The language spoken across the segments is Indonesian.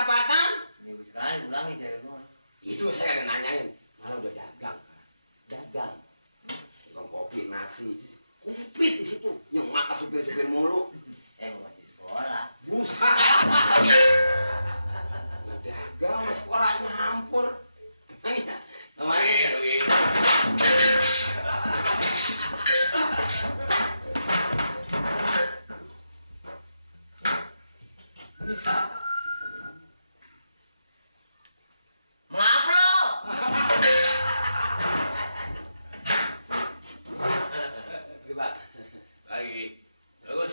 pendapatan? Minggu sekali ulangi cewek gua. Itu saya ada nanyain. Malah udah dagang. Dagang. Tukang kopi, nasi. Kupit di situ. Yang makan supir-supir mulu. Masih sekolah. Buset. Dagang sama sekolah nyampur. Kemarin. Maaf lo. Coba. Lagi. Bagus.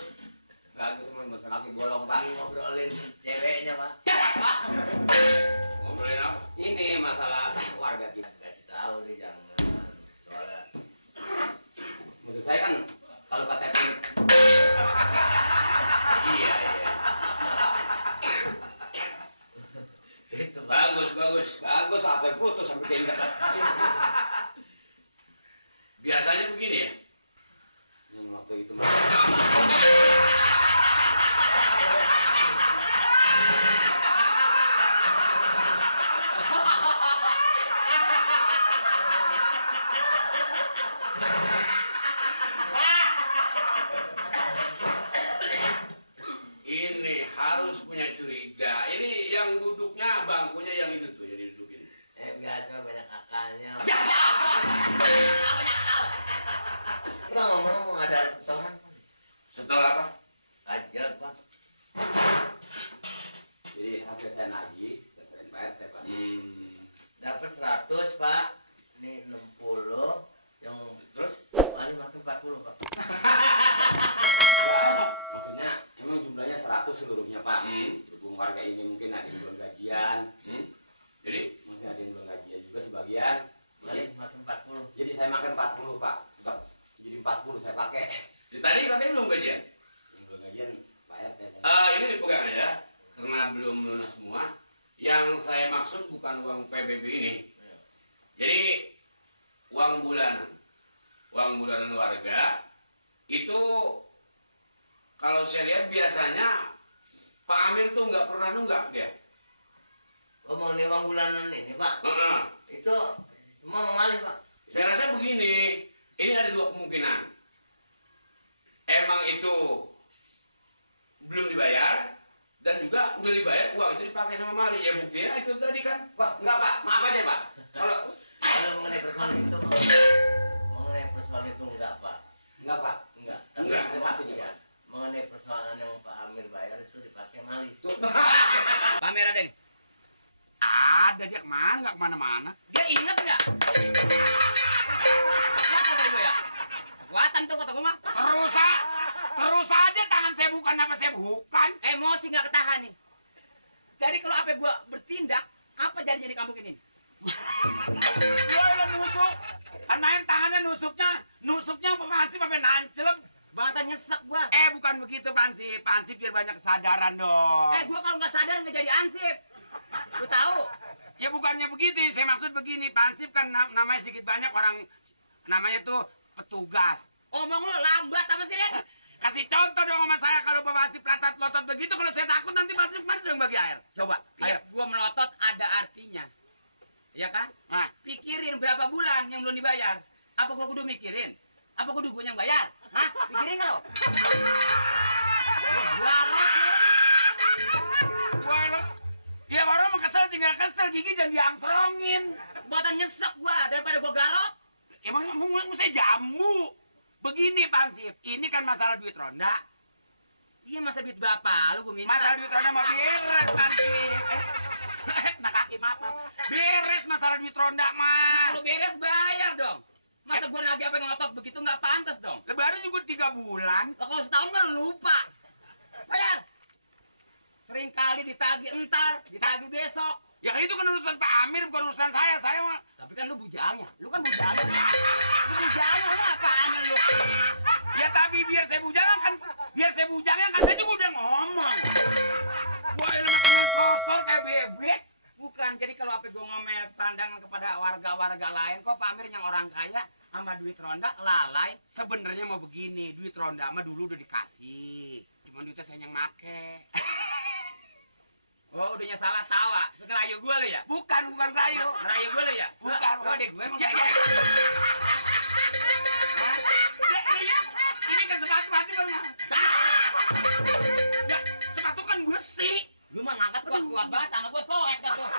Bagus semua masalah kaki bolong, Pak. Ngobrolin ceweknya, Pak. Ngobrolin apa? Ini masalah warga kita. Kasih tahu nih jangan. Soalnya Maksud saya kan kalau KTP iya. Itu bagus apa yang putus sampai diingat. Biasanya begini ya. Yang waktu itu ini harus punya curiga. Ini yang duduknya bangkunya yang itu tuh yang didudukin. enggak cuma banyak akalnya. Pak ngomong ada setoran. Setelah apa? Ajar, Pak. Jadi hasil saya nagih, saya sering bayar tiap hari. Dapat 100, Pak. Ini 60. Yang Terus? paling makin 40, Pak. Maksudnya emang jumlahnya 100 seluruhnya, Pak. Berhubung warga ini mungkin ada yang belum gajian. Jadi masih ada yang belum gajian juga sebagian. Balik makin 40. Jadi saya makan 40, Pak. Jadi 40 saya pakai. Di tadi katanya belum gajian. Yang belum gajian bayar ya. Ini dipegang aja karena belum lunas semua. Yang saya maksud bukan uang PBB ini. Jadi uang bulanan warga itu kalau saya lihat biasanya Pak Amir tuh nggak pernah nunggak dia. Ngomong nih uang bulanan ini, Pak. Heeh. Itu semua memalih, Pak. Saya rasa begini, ini ada dua kemungkinan. Emang itu belum dibayar dan juga udah dibayar uang itu dipakai sama Mali. Ya buktinya itu tadi kan. Wah, enggak, Pak. Maaf aja, Pak. Kalau Mengenai persoalan itu, enggak pas. enggak, Pak. Enggak. Enggak, ada saksinya, ya. Pak. Mengenai persoalan yang Pak Amir bayar itu dipakai mali. Tuh. Pak Amir Raden. Ada dia kemana? Enggak kemana-mana. Dia inget nggak? Apa tadi gua ya? Kuatan tuh kata gua mah. Terus aja tangan saya bukan apa saya bukan. Emosi nggak ketahan nih. Jadi kalau apa gua bertindak, apa jadinya di kampung ini? Gua yang nusuk. Kan main tangannya nusuknya Pansip sampai nancelem. Bahasa nyesek gua. Bukan begitu, Pansip. Pansip biar banyak kesadaran dong. Gua kalau nggak sadar nggak jadi ansip. Lu tahu? Ya bukannya begitu, saya maksud begini, Pansip kan namanya sedikit banyak orang namanya tuh petugas. Omong lu lambat apa sih, Den? Kasih contoh dong sama saya kalau Bapak Pansip pelotot begitu, kalau saya takut nanti Pansip kemana yang bagi air. Coba, ayo. Gua melotot ada artinya. Ya kan? Nah, Pikirin berapa bulan yang belum dibayar. Apa gua kudu mikirin? Apa kudu gua yang bayar? Hah? Pikirin nggak lo? ya orang mau kesel tinggal kesel, gigi jangan diangserongin. Buatan nyesek gua daripada gua garot. Emang mau saya jamu. Begini Pansip, ini kan masalah duit ronda. Iya masa duit bapak lu gua minta. Masalah duit ronda mau beres Pansip. Nah kaki mata. Beres masalah duit ronda mah. Lu beres bayar dong. Masa gua lagi apa ngotot begitu nggak pantas dong. Lebaran juga 3 bulan. Kalau setahun mah lu lupa. Bayar. Sering kali ditagih entar, ditagih besok. Ya itu kan urusan Pak Amir, bukan urusan saya. Saya mah. Tapi kan lu bujangnya. Lu kan bujangnya. Lu bujangnya lu apaan lu? Ya tapi biar saya bujangnya kan saya juga udah ngomong. Wah, ini kosong kayak bebek. Bukan, jadi kalau apa gua ngomel pandangan kepada warga-warga lain, kok Pak Amir yang orang kaya sama duit ronda lalai. Sebenarnya mau begini, duit ronda mah dulu udah dikasih. Cuma duitnya saya yang make. Oh, udahnya salah tawa. Ngerayu gue lo ya? Bukan rayu. Ngerayu gue lo ya? Bukan. Oh, deh gue emang. Ya, ya. Ini kan sepatu hati bang. Ya, sepatu kan besi. Lu mah ngangkat kuat banget, tangan gua soek dah tuh.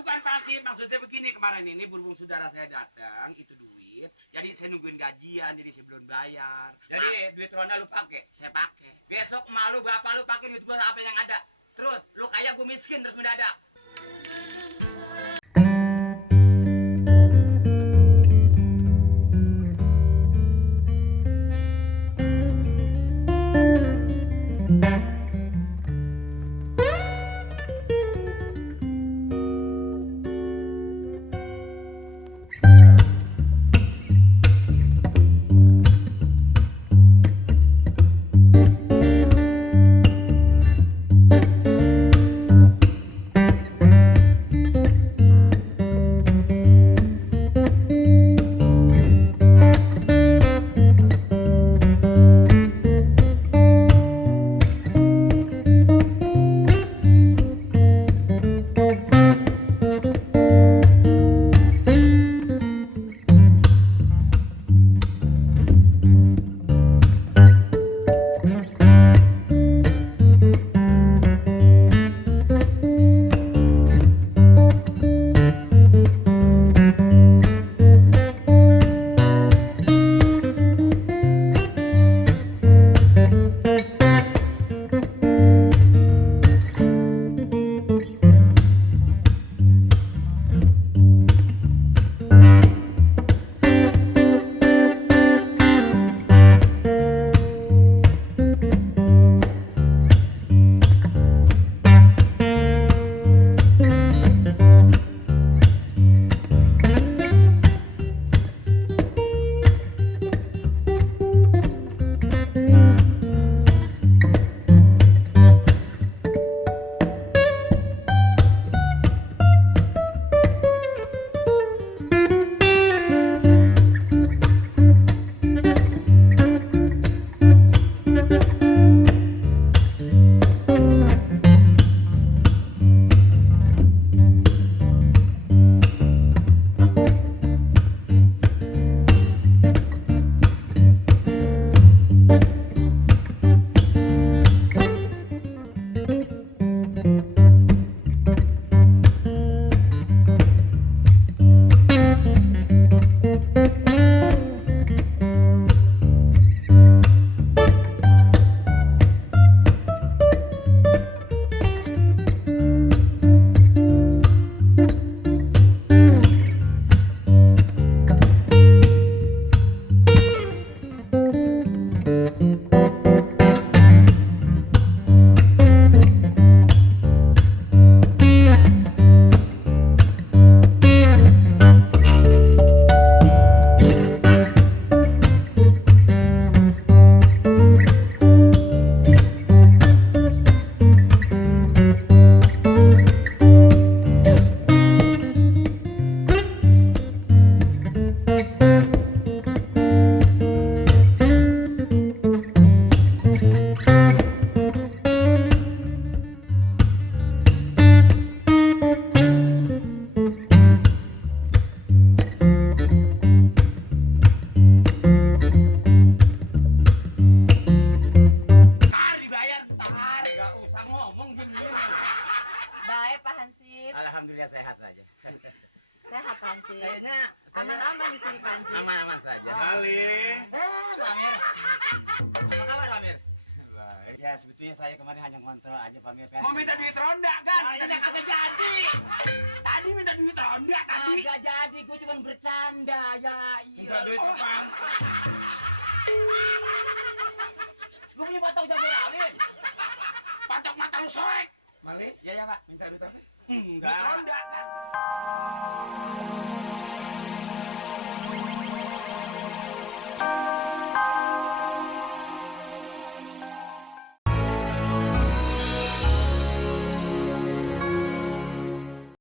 Bukan Pak Haji, maksud saya begini, kemarin ini berhubung saudara saya datang, itu duit. Jadi saya nungguin gajian, jadi saya belum bayar. Jadi duit ronda lu pakai. Saya pakai. Besok malu bapak lu pakai duit gua apa yang ada. Terus lu kaya gua miskin terus mendadak. Alhamdulillah sehat saja. Sehat Panci. Kayaknya Aman-aman di sini Panci. aman-aman saja. Mali. Pamir. Apa kabar Pamir? Baik. Ya sebetulnya saya kemarin hanya ngontrol aja Pamir kan. Mau minta duit ronda kan? Nah, ini kagak jadi. Tadi minta duit ronda tadi. Kagak jadi, gue cuma bercanda ya. Minta duit apa? Lu punya patok jago rawin. Patok mata lu soek. Mali. Iya ya Pak. Minta duit apa? Duit ronda.